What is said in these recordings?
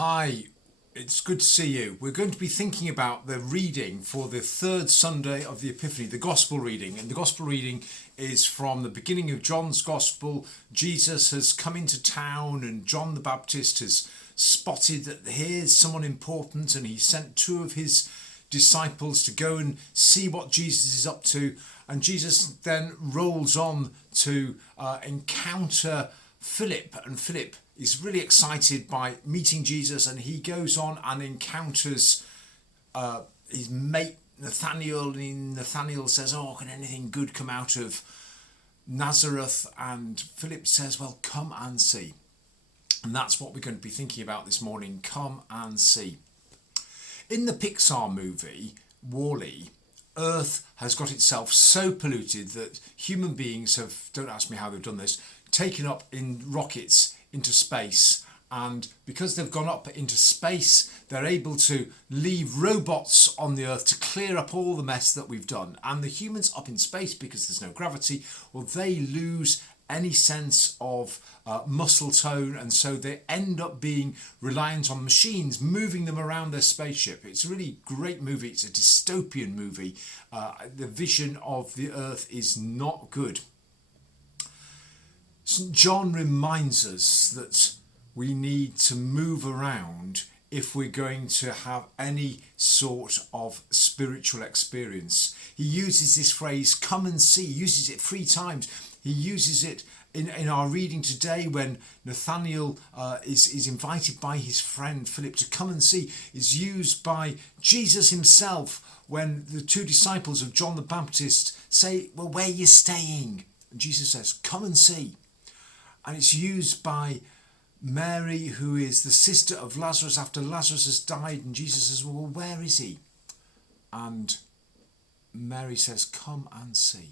Hi, it's good to see you. We're going to be thinking about the reading for the third Sunday of the Epiphany, the Gospel reading. And the Gospel reading is from the beginning of John's Gospel. Jesus has come into town and John the Baptist has spotted that here's someone important, and he sent two of his disciples to go and see what Jesus is up to. And Jesus then rolls on to encounter Philip, and Philip is really excited by meeting Jesus, and he goes on and encounters his mate Nathaniel, and Nathaniel says, can anything good come out of Nazareth? And Philip says, well, come and see. And that's what we're going to be thinking about this morning. Come and see. In the Pixar movie Wall-E, Earth has got itself so polluted that human beings have, don't ask me how they've done this, taken up in rockets into space, and because they've gone up into space, they're able to leave robots on the Earth to clear up all the mess that we've done. And the humans up in space, because there's no gravity, well, they lose any sense of muscle tone, and so they end up being reliant on machines moving them around their spaceship. It's a really great movie. It's a dystopian movie. The vision of the Earth is not good. St. John reminds us that we need to move around if we're going to have any sort of spiritual experience. He uses this phrase, come and see. He uses it 3 times. He uses it in our reading today when Nathaniel is invited by his friend Philip to come and see. Is used by Jesus himself when the 2 disciples of John the Baptist say, well, where are you staying? And Jesus says, come and see. And it's used by Mary, who is the sister of Lazarus after Lazarus has died. And Jesus says, well, where is he? And Mary says, come and see.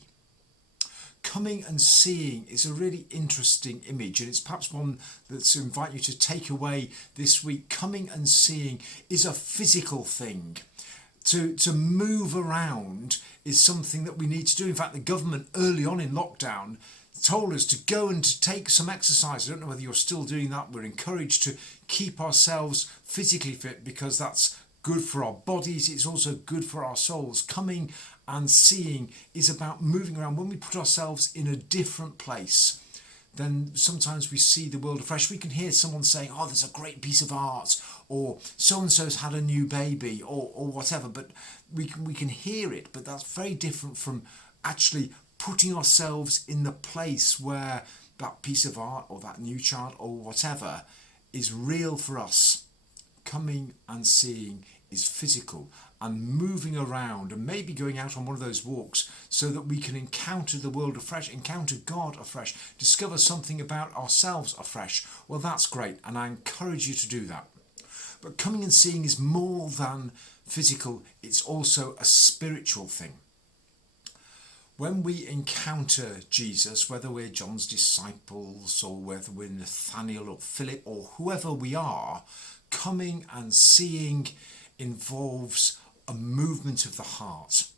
Coming and seeing is a really interesting image, and it's perhaps one that's invite you to take away this week. Coming and seeing is a physical thing. To move around is something that we need to do. In fact, the government early on in lockdown told us to go and to take some exercise. I don't know whether you're still doing that. We're encouraged to keep ourselves physically fit because that's good for our bodies. It's also good for our souls. Coming and seeing is about moving around. When we put ourselves in a different place, then sometimes we see the world afresh. We can hear someone saying, there's a great piece of art, or so-and-so's had a new baby, or whatever, but we can hear it, but that's very different from actually putting ourselves in the place where that piece of art or that new child or whatever is real for us. Coming and seeing is physical, and moving around and maybe going out on one of those walks so that we can encounter the world afresh, encounter God afresh, discover something about ourselves afresh. Well, that's great, and I encourage you to do that. But coming and seeing is more than physical. It's also a spiritual thing. When we encounter Jesus, whether we're John's disciples or whether we're Nathaniel or Philip or whoever we are, coming and seeing involves a movement of the heart,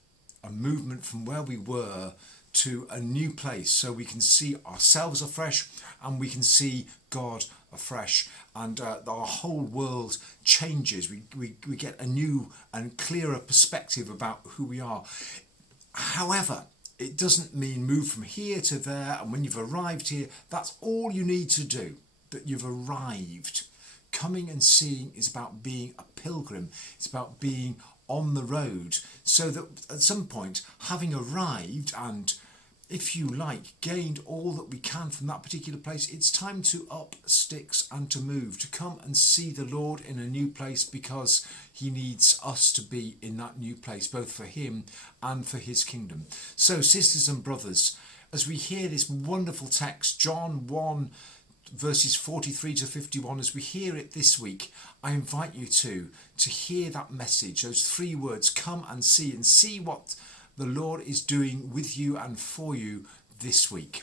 a movement from where we were to a new place, so we can see ourselves afresh and we can see God afresh, and our whole world changes. We get a new and clearer perspective about who we are. However, it doesn't mean move from here to there, and when you've arrived here, that's all you need to do, that you've arrived. Coming and seeing is about being a pilgrim. It's about being on the road, so that at some point, having arrived and, if you like, gained all that we can from that particular place, it's time to up sticks and to move, to come and see the Lord in a new place, because he needs us to be in that new place, both for him and for his kingdom. So, sisters and brothers, as we hear this wonderful text, John 1, verses 43 to 51, as we hear it this week, I invite you to hear that message, those 3 words, come and see what the Lord is doing with you and for you this week.